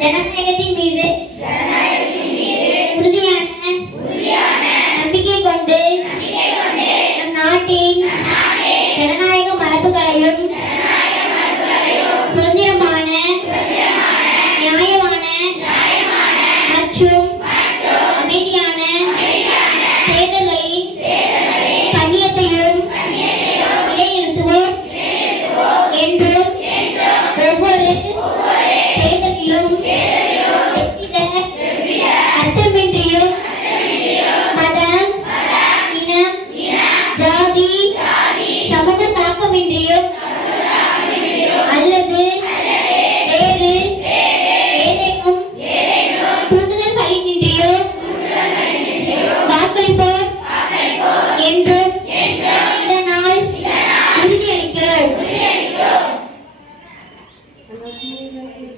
ஜனநாயகத்தின் மீது தேர்தலிலும் எவ்வித அச்சமின்றியும் மதம் இனம் ஜாதி சமூக தாக்கமின்றியும் அல்லது வேறு ஏதேனும் தூண்டுதல்களின்றியோ வாக்களிப்போம் என்றும் இதனால் உறுதியளிக்கிறோம்.